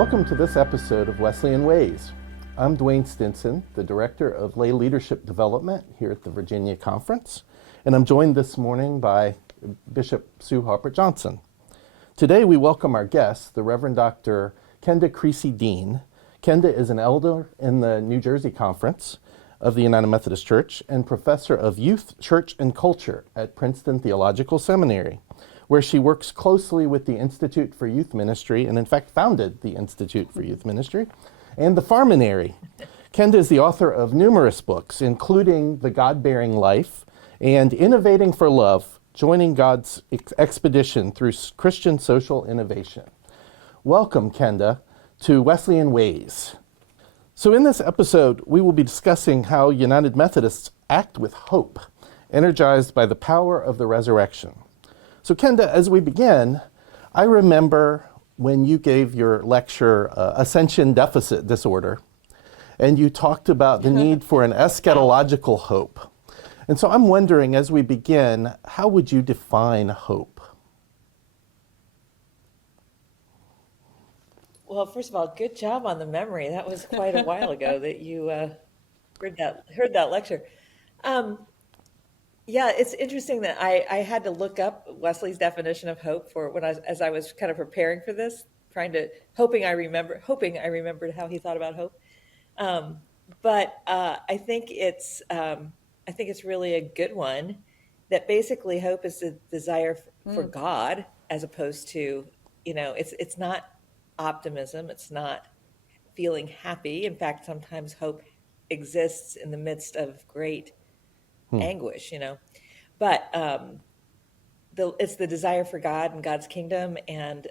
Welcome to this episode of Wesleyan Ways. I'm Dwayne Stinson, the Director of Lay Leadership Development here at the Virginia Conference, and I'm joined this morning by Bishop Sue Haupert-Johnson. Today we welcome our guest, the Reverend Dr. Kenda Creasy Dean. Kenda is an elder in the New Jersey Conference of the United Methodist Church and professor of youth, church, and culture at Princeton Theological Seminary, where she works closely with the Institute for Youth Ministry, and in fact founded the Institute for Youth Ministry, and the Farminary. Kenda is the author of numerous books, including The God-Bearing Life and Innovating for Love, Joining God's Expedition Through Christian Social Innovation. Welcome, Kenda, to Wesleyan Ways. So in this episode, we will be discussing how United Methodists act with hope, energized by the power of the resurrection. So Kenda, as we begin, I remember when you gave your lecture, Ascension Deficit Disorder, and you talked about the need for an eschatological hope. And so I'm wondering, as we begin, how would you define hope? Well, first of all, good job on the memory. That was quite a while ago that you heard that lecture. Yeah, it's interesting that I had to look up Wesley's definition of hope for as I was kind of preparing for this, hoping I remembered how he thought about hope. But I think it's really a good one. That basically hope is the desire for God, as opposed to, it's not optimism. It's not feeling happy. In fact, sometimes hope exists in the midst of great anguish, but it's the desire for God and God's kingdom, and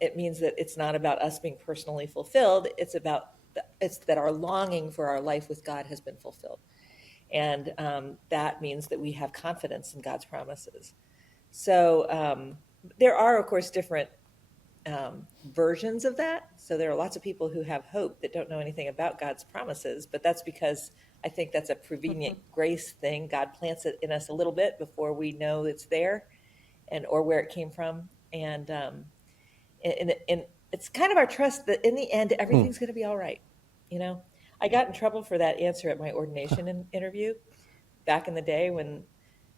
it means that it's not about us being personally fulfilled. It's that our longing for our life with God has been fulfilled, and that means that we have confidence in God's promises. So there are, of course, different versions of that. So there are lots of people who have hope that don't know anything about God's promises, but that's because I think that's a prevenient grace thing. God plants it in us a little bit before we know it's there, or where it came from, and it's kind of our trust that in the end everything's going to be all right. I got in trouble for that answer at my ordination interview back in the day when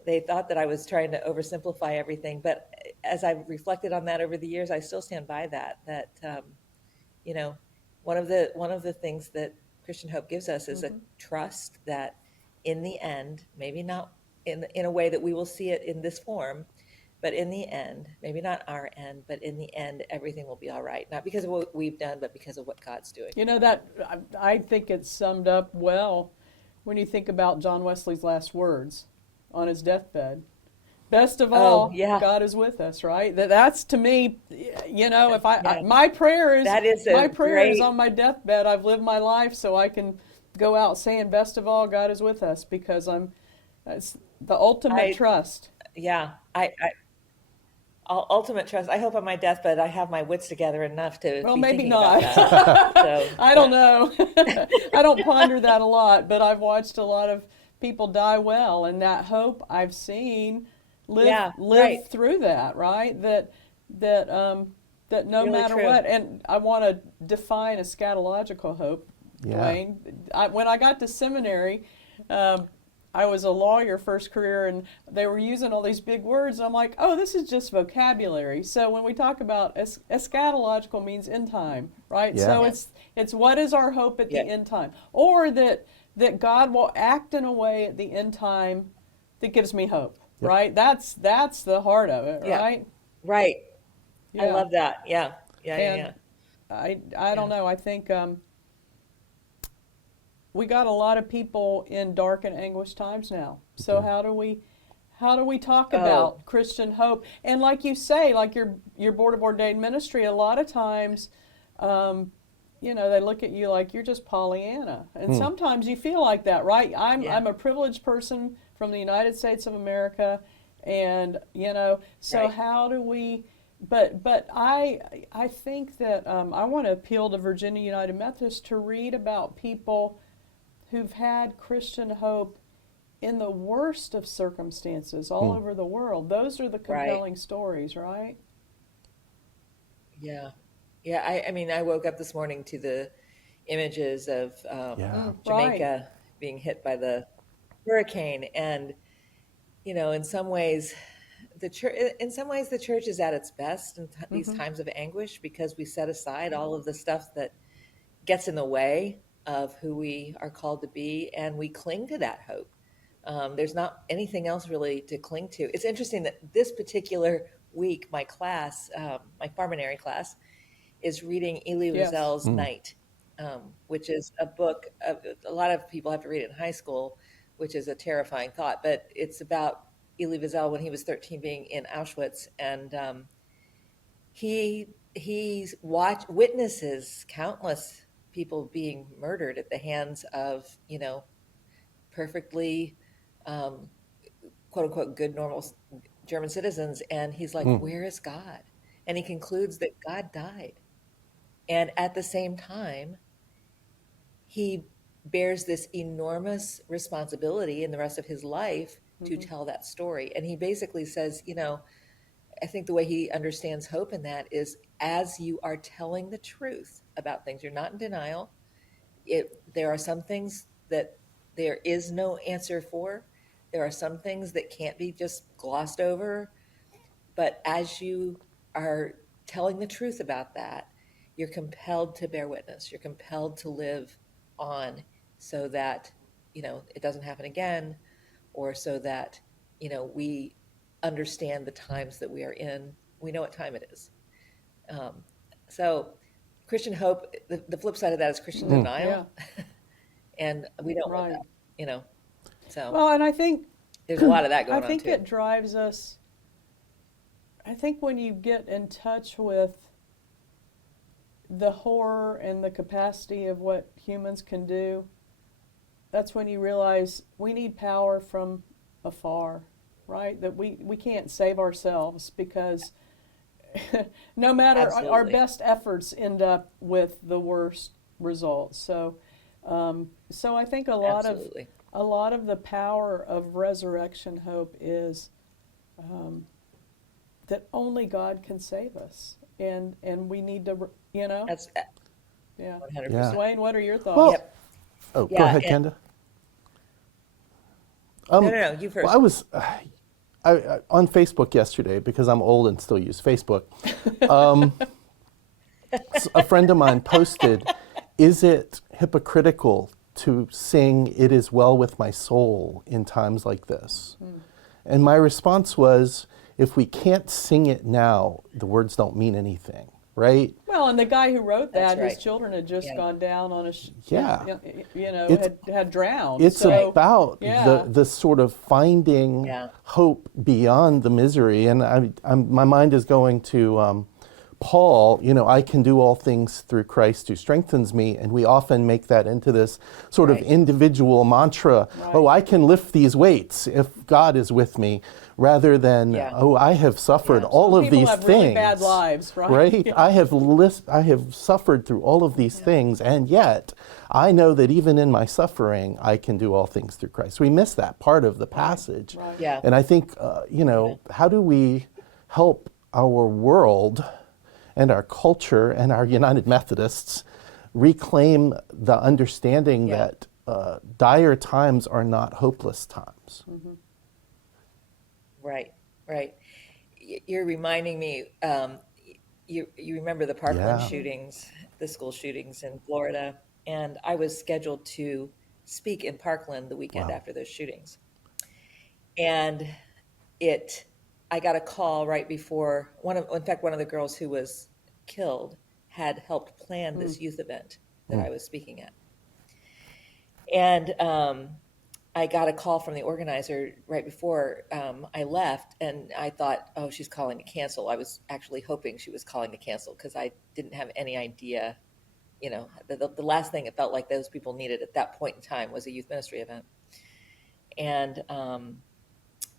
they thought that I was trying to oversimplify everything. But as I've reflected on that over the years, I still stand by that. One of the things that Christian hope gives us is a trust that in the end, maybe not in a way that we will see it in this form, but in the end, maybe not our end, but in the end, everything will be all right. Not because of what we've done, but because of what God's doing. That I think it's summed up well when you think about John Wesley's last words on his deathbed. Best of all, God is with us, right? That's to me, my prayer is on my deathbed. I've lived my life so I can go out saying, best of all, God is with us, because it's the ultimate trust. Yeah, ultimate trust. I hope on my deathbed I have my wits together enough to. Well, be maybe not. So, I don't know. I don't ponder that a lot, but I've watched a lot of people die well, and that hope I've seen live through that, right? That no really matter true. What, and I want to define eschatological hope, Dwayne. When I got to seminary, I was a lawyer first career, and they were using all these big words, and I'm like, oh, this is just vocabulary. So when we talk about eschatological means end time, right? Yeah. So it's what is our hope at the end time, or that God will act in a way at the end time that gives me hope. Right, that's the heart of it, right? Right. Yeah. I love that. Yeah. I don't know. I think we got a lot of people in dark and anguished times now. So how do we talk about Christian hope? And like you say, like your board of ordained ministry, a lot of times, they look at you like you're just Pollyanna, and sometimes you feel like that, right? I'm a privileged person from the United States of America, and so how do we? But I think that I want to appeal to Virginia United Methodist to read about people who've had Christian hope in the worst of circumstances all over the world. Those are the compelling stories, right? Yeah. Yeah, I mean, I woke up this morning to the images of Yeah. Right. Jamaica being hit by the hurricane, and in some ways, the church is at its best in these Mm-hmm. times of anguish because we set aside all of the stuff that gets in the way of who we are called to be, and we cling to that hope. There's not anything else really to cling to. It's interesting that this particular week, my class, my farminary class, is reading Elie Yes. Wiesel's Night, which is a book a lot of people have to read it in high school, which is a terrifying thought. But it's about Elie Wiesel when he was 13 being in Auschwitz, and witnesses countless people being murdered at the hands of perfectly quote unquote good normal German citizens, and he's like, where is God? And he concludes that God died. And at the same time, he bears this enormous responsibility in the rest of his life to Mm-hmm. tell that story. And he basically says, I think the way he understands hope in that is as you are telling the truth about things, you're not in denial. There are some things that there is no answer for. There are some things that can't be just glossed over. But as you are telling the truth about that, you're compelled to bear witness. You're compelled to live on so that, it doesn't happen again, or so that, we understand the times that we are in. We know what time it is. Um, so Christian hope, the flip side of that is Christian Yeah. denial. And we don't want Right. that. So Well, and I think there's a lot of that I going on think too. it drives us. I think when you get in touch with the horror and the capacity of what humans can do, that's when you realize we need power from afar, right? That we can't save ourselves because no matter our Absolutely. best efforts end up with the worst results. So I think Absolutely. a lot of the power of resurrection hope is that only God can save us, and we need to, That's yeah. Yeah. 100%. Dwayne, what are your thoughts? Well, Yep. oh, go Yeah. ahead, And, Kenda. no. You Well, first. on Facebook yesterday, because I'm old and still use Facebook. A friend of mine posted, "Is it hypocritical to sing 'It is well with my soul' in times like this?" And my response was, if we can't sing it now, the words don't mean anything, right? Well, and the guy who wrote That's that, his right. children had just Yeah. gone down on Yeah. had drowned. It's So, about yeah, the sort of finding Yeah. hope beyond the misery. And my mind is going to Paul, I can do all things through Christ who strengthens me. And we often make that into this sort of Right. individual mantra. Right. Oh, I can lift these weights if God is with me, rather than, Yeah. oh, I have suffered Yeah. all of people these have things. really bad lives, right? Right? Yeah. I have suffered through all of these things, and yet I know that even in my suffering, I can do all things through Christ. We miss that part of the passage. Right. Yeah. And I think, how do we help our world and our culture and our United Methodists reclaim the understanding Yeah. that dire times are not hopeless times? Right. Right. You're reminding me. You remember the Parkland Yeah. shootings, the school shootings in Florida, and I was scheduled to speak in Parkland the weekend Wow. after those shootings, and it. I got a call right before in fact, one of the girls who was killed had helped plan this youth event that I was speaking at, and I got a call from the organizer right before I left, and I thought, oh, she's calling to cancel. I was actually hoping she was calling to cancel because I didn't have any idea. The last thing it felt like those people needed at that point in time was a youth ministry event. And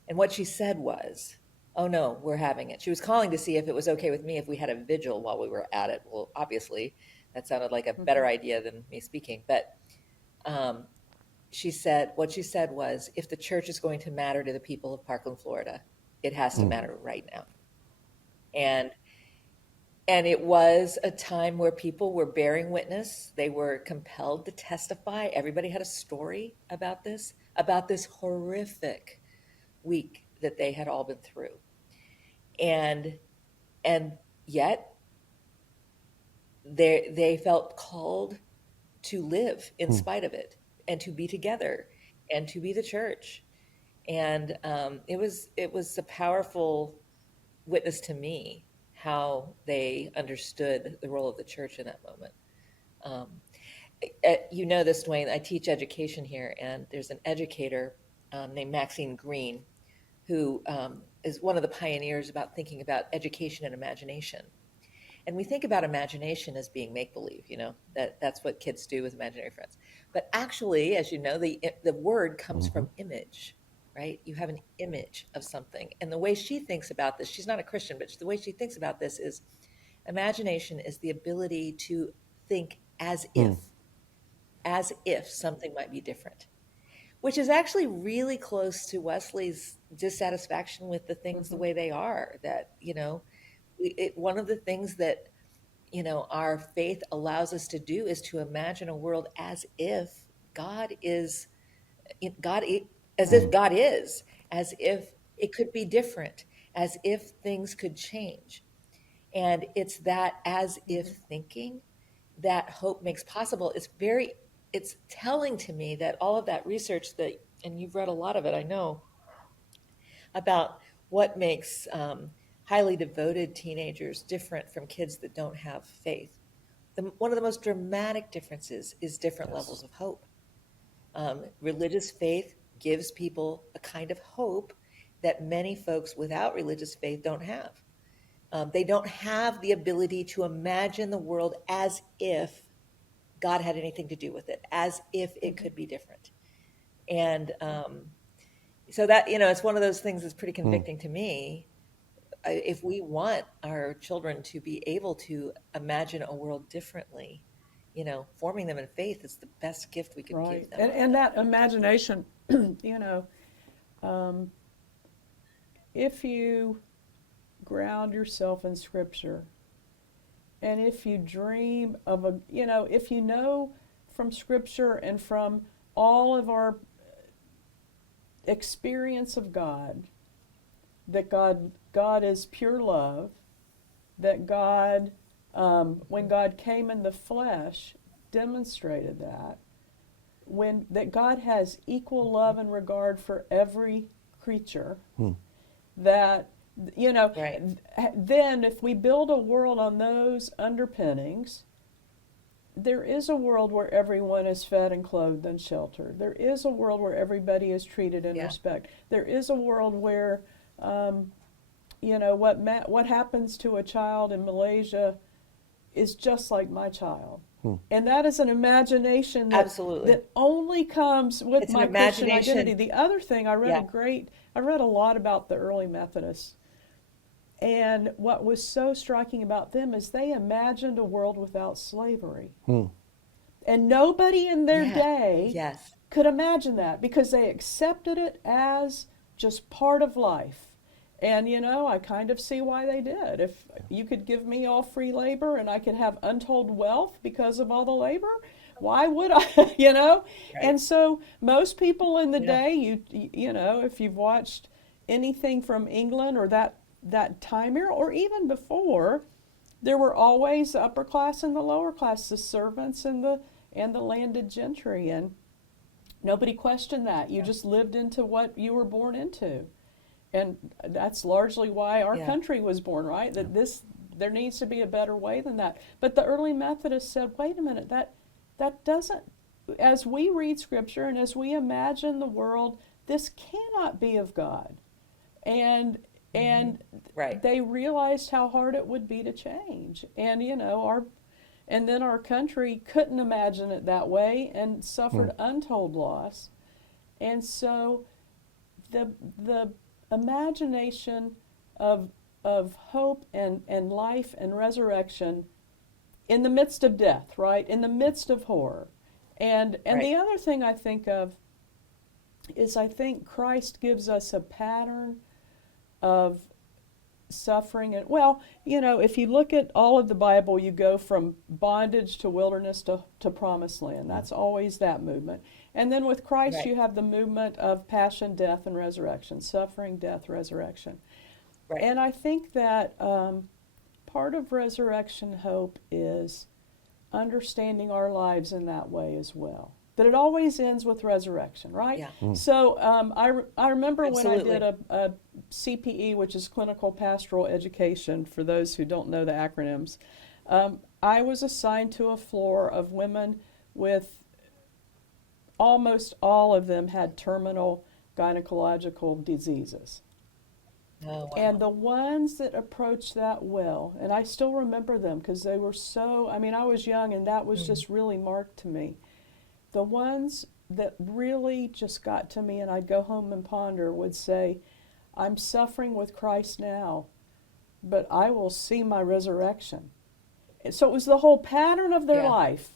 what she said was, oh, no, we're having it. She was calling to see if it was okay with me if we had a vigil while we were at it. Well, obviously, that sounded like a better idea than me speaking. But what she said was, if the church is going to matter to the people of Parkland, Florida, it has to matter right now. And And it was a time where people were bearing witness. They were compelled to testify. Everybody had a story about this horrific week that they had all been through. And and yet they felt called to live in spite of it, and to be together, and to be the church. And it was a powerful witness to me how they understood the role of the church in that moment. Um, you know this, Dwayne. I teach education here, and there's an educator named Maxine Green who is one of the pioneers about thinking about education and imagination. And we think about imagination as being make believe, that's what kids do with imaginary friends. But actually, as you know, the word comes from image, right? You have an image of something. And the way she thinks about this, she's not a Christian, but the way she thinks about this is imagination is the ability to think as if something might be different, which is actually really close to Wesley's dissatisfaction with the things the way they are. That, one of the things that, our faith allows us to do is to imagine a world as if God is, God, as if God is, as if it could be different, as if things could change. And it's that as if thinking that hope makes possible. It's telling to me that all of that research and you've read a lot of it, I know, about what makes highly devoted teenagers different from kids that don't have faith. One of the most dramatic differences is different levels of hope. Religious faith gives people a kind of hope that many folks without religious faith don't have. They don't have the ability to imagine the world as if God had anything to do with it, as if it could be different. And so that, it's one of those things that's pretty convicting to me. If we want our children to be able to imagine a world differently, forming them in faith is the best gift we could give them. And that imagination, if you ground yourself in Scripture, and if you dream of if you know from Scripture and from all of our experience of God, that God is pure love, that God, when God came in the flesh, demonstrated that God has equal love and regard for every creature, that, then if we build a world on those underpinnings, there is a world where everyone is fed and clothed and sheltered. There is a world where everybody is treated in respect. There is a world where, what happens to a child in Malaysia is just like my child. And that is an imagination that only comes with my Christian identity. The other thing, I read a lot about the early Methodists. And what was so striking about them is they imagined a world without slavery. And nobody in their day could imagine that, because they accepted it as just part of life. And, I kind of see why they did. If you could give me all free labor and I could have untold wealth because of all the labor, why would I, Right. And so most people in the day, if you've watched anything from England or that time era, or even before, there were always the upper class and the lower class, the servants and the landed gentry, and nobody questioned that. You just lived into what you were born into. And that's largely why our country was born, right? That there needs to be a better way than that. But the early Methodists said, wait a minute, that doesn't, as we read Scripture and as we imagine the world, this cannot be of God. And they realized how hard it would be to change. And, and then our country couldn't imagine it that way and suffered untold loss. And so the imagination of hope and life and resurrection in the midst of death, right? In the midst of horror. And the other thing I think of is I think Christ gives us a pattern of suffering. And well, if you look at all of the Bible, you go from bondage to wilderness to promised land. That's always that movement. And then with Christ, Right. you have the movement of passion, death, and resurrection, suffering, death, resurrection. Right. And I think that part of resurrection hope is understanding our lives in that way as well. That it always ends with resurrection, right? Yeah. So I remember Absolutely. when I did a CPE, which is Clinical Pastoral Education, for those who don't know the acronyms. I was assigned to a floor of women with, almost all of them had terminal gynecological diseases. Oh, wow. And the ones that approached that well, and I still remember them because they were so, I mean, I was young and that was just really marked to me. The ones that really just got to me and I'd go home and ponder would say, I'm suffering with Christ now, but I will see my resurrection. And so it was the whole pattern of their Yeah. life.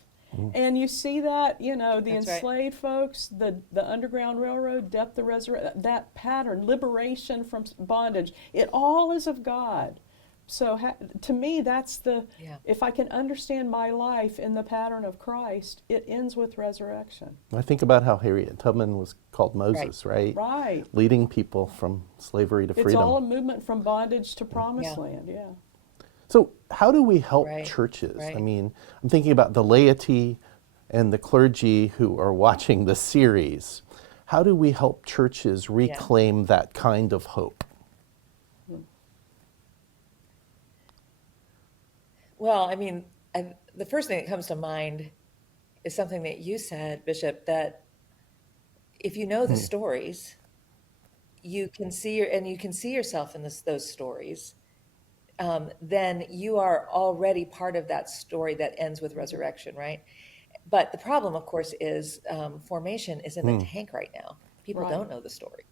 And you see that, the That's right. enslaved folks, the Underground Railroad, death, the resurrection, that pattern, liberation from bondage, it all is of God. So to me, that's Yeah. if I can understand my life in the pattern of Christ, it ends with resurrection. I think about how Harriet Tubman was called Moses, right? Right. Leading people from slavery to It's freedom. all a movement from bondage to promised Yeah. land, yeah. So how do we help Right, churches? right. I mean, I'm thinking about the laity and the clergy who are watching the series. How do we help churches reclaim that kind of hope? Well, I mean, the first thing that comes to mind is something that you said, Bishop, that if you know the stories, you can see you can see yourself in those stories. Then you are already part of that story that ends with resurrection, right? But the problem, of course, is formation is in the tank right now. People Right. don't know the story,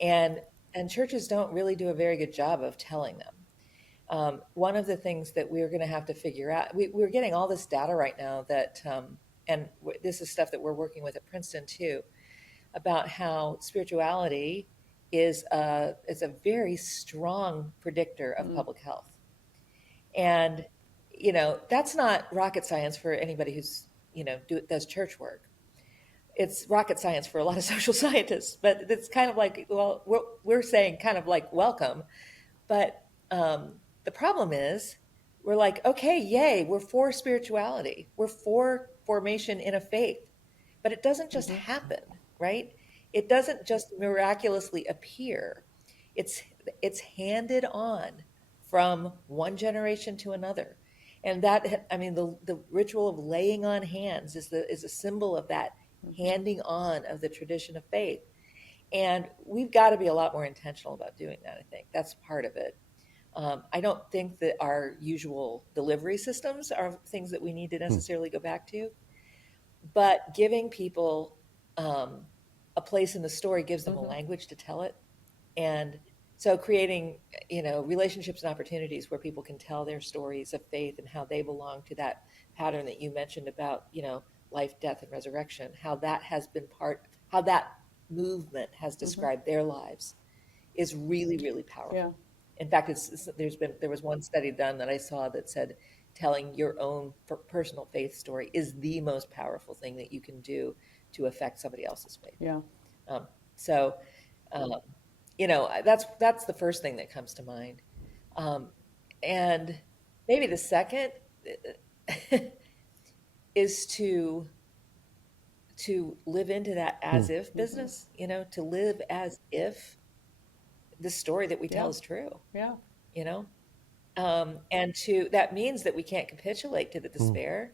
and churches don't really do a very good job of telling them. One of the things that we're going to have to figure out, we're getting all this data right now that, this is stuff that we're working with at Princeton too, about how spirituality is a very strong predictor of public health. And, that's not rocket science for anybody who's, does church work. It's rocket science for a lot of social scientists, but it's kind of like, well, we're saying kind of like welcome. But the problem is we're like, okay, yay, we're for spirituality. We're for formation in a faith, but it doesn't just happen, right? It doesn't just miraculously appear. It's handed on from one generation to another. And that, I mean, the ritual of laying on hands is a symbol of that handing on of the tradition of faith. And we've got to be a lot more intentional about doing that, I think. That's part of it. I don't think that our usual delivery systems are things that we need to necessarily go back to, but giving people a place in the story gives them a language to tell it. And so creating, relationships and opportunities where people can tell their stories of faith and how they belong to that pattern that you mentioned about, life, death, and resurrection, how that has been how that movement has described their lives is really, really powerful. Yeah. In fact, there was one study done that I saw that said telling your own personal faith story is the most powerful thing that you can do to affect somebody else's faith. Yeah. So, that's the first thing that comes to mind. And maybe the second is to live into that as if business, to live as if the story that we tell is true, Yeah. and that means that we can't capitulate to the despair.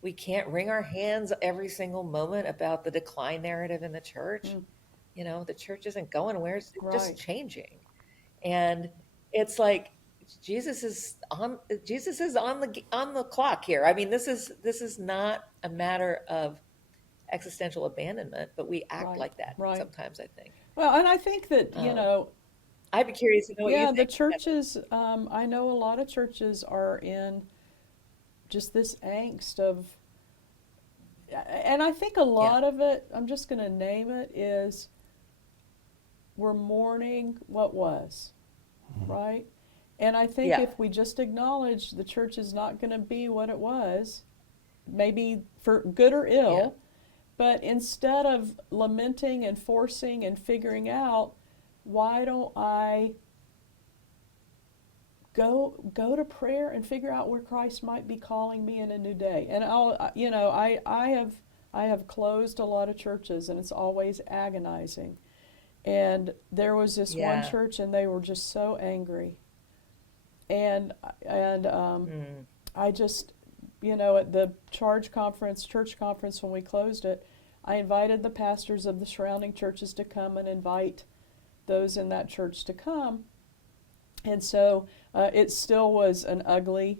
We can't wring our hands every single moment about the decline narrative in the church. The church isn't going anywhere; it's just changing, and it's like Jesus is on the clock here. I mean, this is not a matter of existential abandonment, but we act like that sometimes, I think. Well, and I think that I'd be curious to know what you think. the churches, I know a lot of churches are in just this angst of, and I think a lot of it, I'm just going to name it, is we're mourning what was, right? And I think if we just acknowledge the church is not going to be what it was, maybe for good or ill, but instead of lamenting and forcing and figuring out, why don't I go to prayer and figure out where Christ might be calling me in a new day? And I have closed a lot of churches, and it's always agonizing. And there was this one church, and they were just so angry. And I just, at the church conference when we closed it, I invited the pastors of the surrounding churches to come and invite those in that church to come. And so it still was an ugly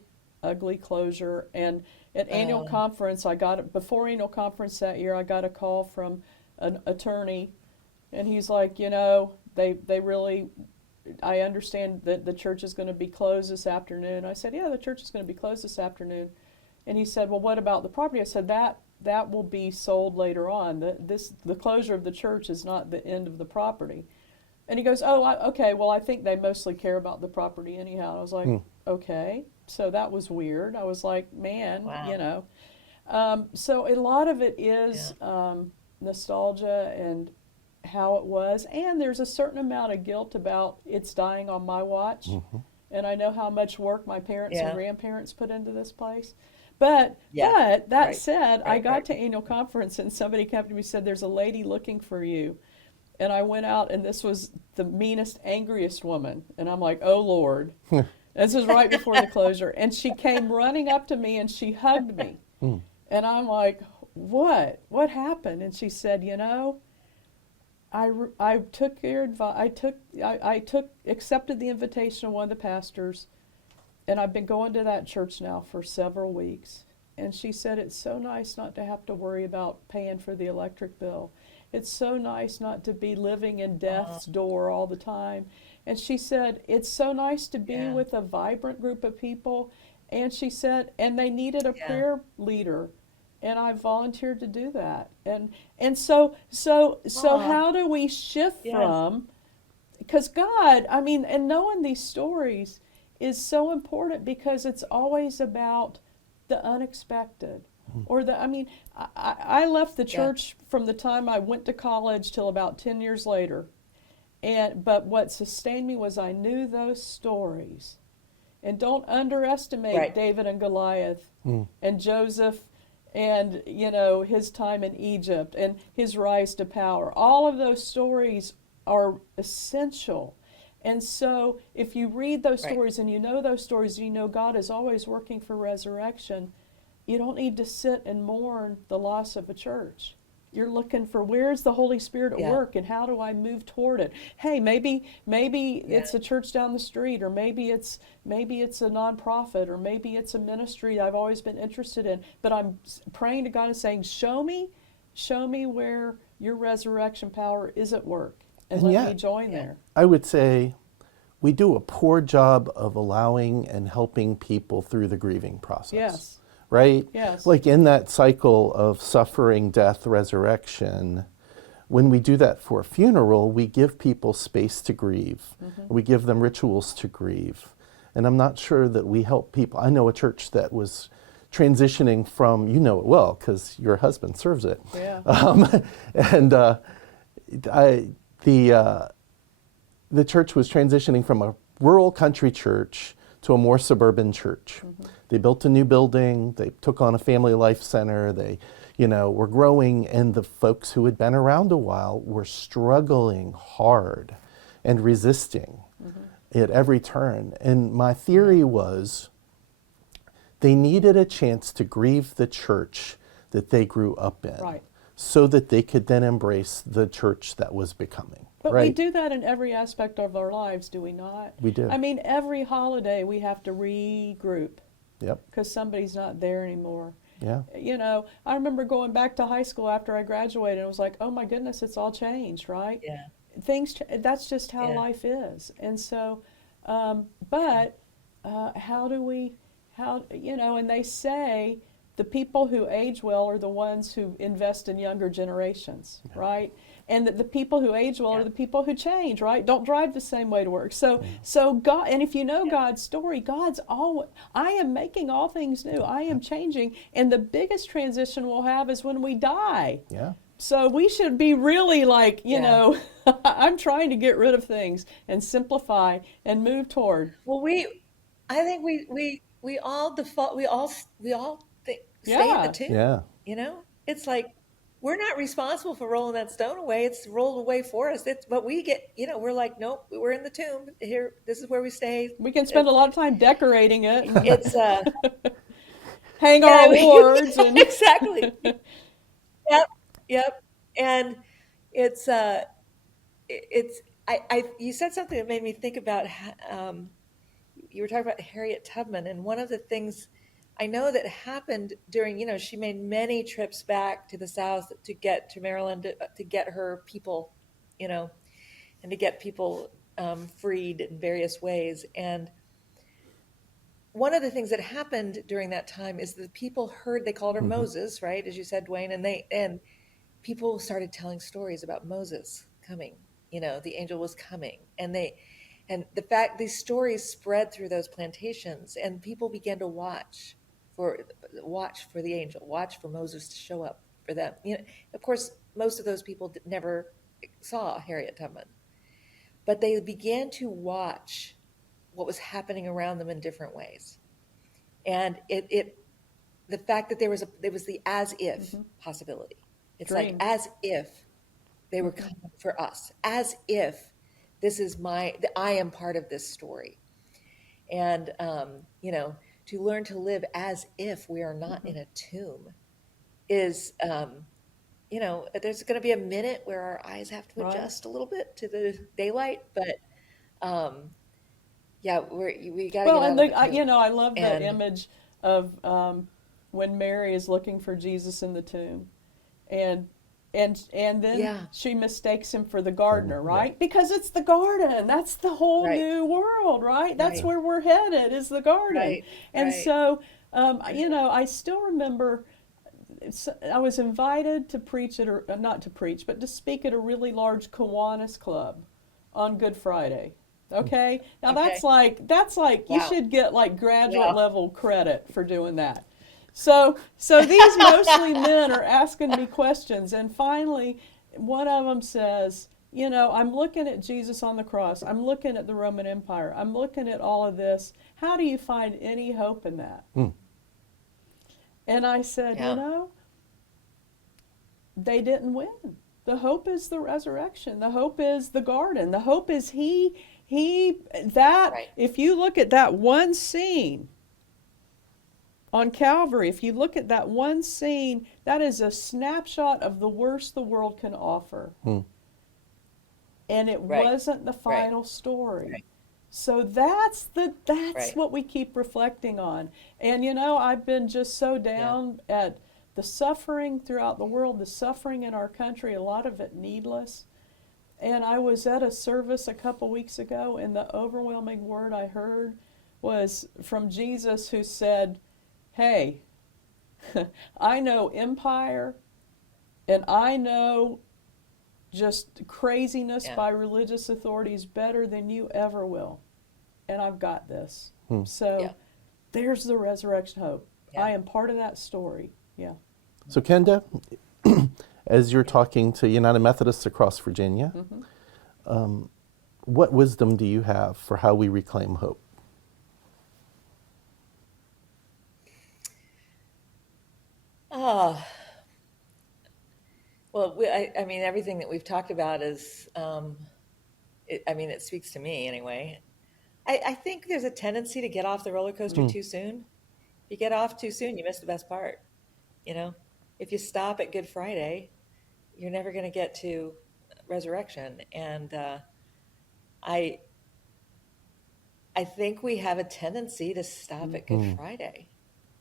closure. And at annual conference, before annual conference that year, I got a call from an attorney, and he's like, they really, I understand that the church is going to be closed this afternoon. I said, yeah, the church is going to be closed this afternoon. And he said, well, what about the property? I said, that will be sold later on. The closure of the church is not the end of the property. And he goes, okay, well, I think they mostly care about the property anyhow. And I was like, okay. So that was weird. I was like, man, so a lot of it is nostalgia and how it was. And there's a certain amount of guilt about it's dying on my watch. Mm-hmm. And I know how much work my parents and grandparents put into this place. But that said, I got to annual conference, and somebody came to me and said, there's a lady looking for you. And I went out, and this was the meanest, angriest woman. And I'm like, oh, Lord. This was right before the closure. And she came running up to me, and she hugged me. And I'm like, what? What happened? And she said, I took your advice. I accepted the invitation of one of the pastors, and I've been going to that church now for several weeks. And she said, it's so nice not to have to worry about paying for the electric bill. It's so nice not to be living in death's door all the time. And she said, it's so nice to be with a vibrant group of people. And she said, and they needed a prayer leader. And I volunteered to do that. And so how do we shift from, because God, and knowing these stories is so important, because it's always about the unexpected. Or I left the church from the time I went to college till about 10 years later. But what sustained me was I knew those stories. And don't underestimate David and Goliath and Joseph and, his time in Egypt and his rise to power. All of those stories are essential. And so if you read those stories and you know those stories, you know God is always working for resurrection, you don't need to sit and mourn the loss of a church. You're looking for, where's the Holy Spirit at work, and how do I move toward it? Hey, maybe it's a church down the street, or maybe it's a nonprofit, or maybe it's a ministry I've always been interested in. But I'm praying to God and saying, show me where your resurrection power is at work, and let me join there. I would say we do a poor job of allowing and helping people through the grieving process. Yes. Right? Yes. Like in that cycle of suffering, death, resurrection, when we do that for a funeral, we give people space to grieve. Mm-hmm. We give them rituals to grieve. And I'm not sure that we help people. I know a church that was transitioning from, you know it well, because your husband serves it. Yeah. The church was transitioning from a rural country church to a more suburban church. Mm-hmm. They built a new building, they took on a family life center, they, were growing, and the folks who had been around a while were struggling hard and resisting at every turn. And my theory was they needed a chance to grieve the church that they grew up in, so that they could then embrace the church that was becoming. But we do that in every aspect of our lives, do we not? We do. Every holiday we have to regroup. Yep. Because somebody's not there anymore. Yeah. I remember going back to high school after I graduated, and it was like, oh my goodness, it's all changed, right? Yeah. That's just how life is. And so, how do we, and they say the people who age well are the ones who invest in younger generations, right? and that the people who age well are the people who change, right? Don't drive the same way to work. So God, and if you know God's story, God's always, I am making all things new. I am changing, and the biggest transition we'll have is when we die. Yeah. So we should be really like, I'm trying to get rid of things and simplify and move toward. Well, I think we all default, we all stay in the Yeah. tomb. Yeah. It's like we're not responsible for rolling that stone away. It's rolled away for us. But we get, we're like, nope, we're in the tomb here. This is where we stay. We can spend a lot of time decorating it and It's hang our awards and exactly. Yep, yep. And it's you said something that made me think about you were talking about Harriet Tubman, and one of the things I know that happened during, she made many trips back to the South to get to Maryland to get her people, and to get people freed in various ways. And one of the things that happened during that time is the people heard, they called her Moses, right? As you said, Dwayne, and people started telling stories about Moses coming, the angel was coming. And the fact these stories spread through those plantations, and people began to watch for the angel, watch for Moses to show up for them. Of course, most of those people never saw Harriet Tubman, but they began to watch what was happening around them in different ways. And the fact that there was the as if possibility. It's Dream. like as if they were coming for us, as if this is I am part of this story. And, to learn to live as if we are not in a tomb is, there's going to be a minute where our eyes have to adjust a little bit to the daylight, but, yeah, we got to well, get and out of the tomb. I love that image of when Mary is looking for Jesus in the tomb, and then she mistakes him for the gardener, right? Yeah. Because it's the garden. That's the whole new world, right? That's where we're headed, is the garden. Right. And so, I still remember I was invited to preach not to preach, but to speak at a really large Kiwanis club on Good Friday. Okay? Now that's like you should get like graduate level credit for doing that. So these mostly men are asking me questions, and finally one of them says, I'm looking at Jesus on the cross. I'm looking at the Roman Empire. I'm looking at all of this. How do you find any hope in that? And I said, they didn't win. The hope is the resurrection. The hope is the garden. The hope is if you look at that one scene on Calvary, if you look at that one scene, that is a snapshot of the worst the world can offer. And it wasn't the final story. Right. So that's what we keep reflecting on. And I've been just so down at the suffering throughout the world, the suffering in our country, a lot of it needless. And I was at a service a couple weeks ago, and the overwhelming word I heard was from Jesus, who said, hey, I know empire, and I know just craziness by religious authorities better than you ever will. And I've got this. So there's the resurrection hope. I am part of that story. Yeah. So Kenda, as you're talking to United Methodists across Virginia, what wisdom do you have for how we reclaim hope? Well, I mean, everything that we've talked about is, it speaks to me anyway. I think there's a tendency to get off the roller coaster too soon. If you get off too soon, you miss the best part. If you stop at Good Friday, you're never going to get to resurrection. And I think we have a tendency to stop at Good Friday,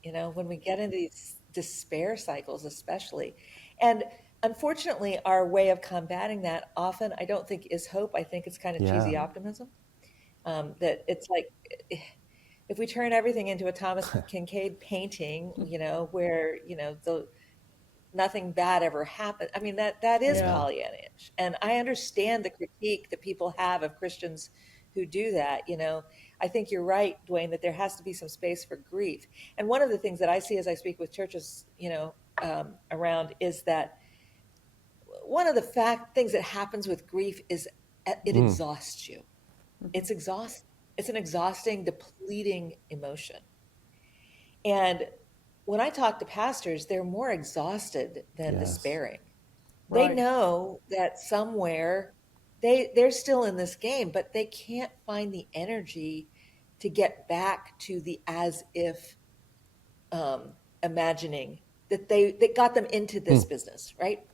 when we get into these despair cycles especially. And unfortunately, our way of combating that often, I don't think, is hope. I think it's kind of cheesy optimism. That it's like, if we turn everything into a Thomas Kincaid painting, where, nothing bad ever happened. I mean, that is Yeah. Pollyannish. And I understand the critique that people have of Christians who do that. I think you're right, Dwayne, that there has to be some space for grief. And one of the things that I see as I speak with churches, around is that one of the things that happens with grief is it exhausts you. It's It's an exhausting, depleting emotion. And when I talk to pastors, they're more exhausted than Yes. despairing. They Right. know that somewhere they're still in this game, but they can't find the energy to get back to the as if imagining that got them into this business, right?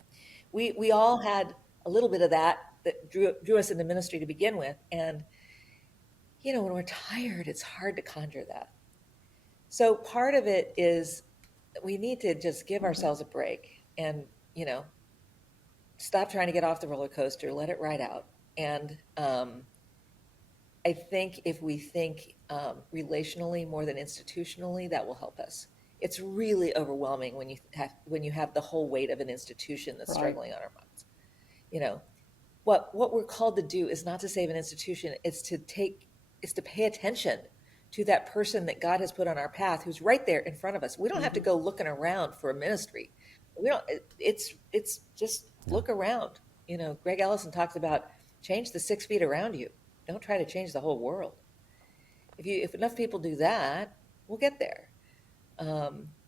We all had a little bit of that drew us into ministry to begin with, and when we're tired, it's hard to conjure that. So part of it is we need to just give ourselves a break and stop trying to get off the roller coaster, let it ride out. And I think if we think relationally more than institutionally, that will help us. It's really overwhelming when you have the whole weight of an institution that's Right. struggling on our minds. What we're called to do is not to save an institution. It's to pay attention to that person that God has put on our path, who's right there in front of us. We don't have to go looking around for a ministry. We don't. It's just look around. Greg Ellison talks about change the 6 feet around you. Don't try to change the whole world. If enough people do that, we'll get there.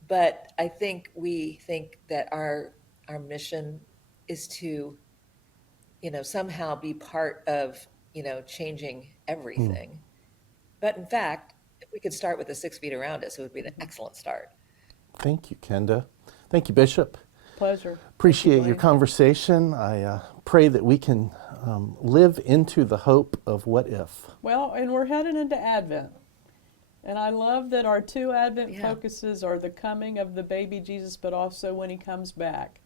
But I think we think that our mission is to, somehow be part of, changing everything. But in fact, if we could start with the 6 feet around us, it would be an excellent start. Thank you, Kenda. Thank you, Bishop. Pleasure. Appreciate Thank you, your Dwayne. conversation. I pray that we can live into the hope of what if. Well, and we're heading into Advent. And I love that our 2 Advent Yeah. focuses are the coming of the baby Jesus, but also when he comes back.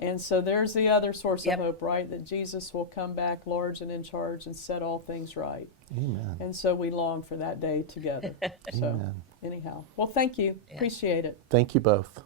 And so there's the other source Yep. of hope, right? That Jesus will come back large and in charge and set all things right. Amen. And so we long for that day together. So Amen. anyhow, well, thank you. Yeah. Appreciate it. Thank you both.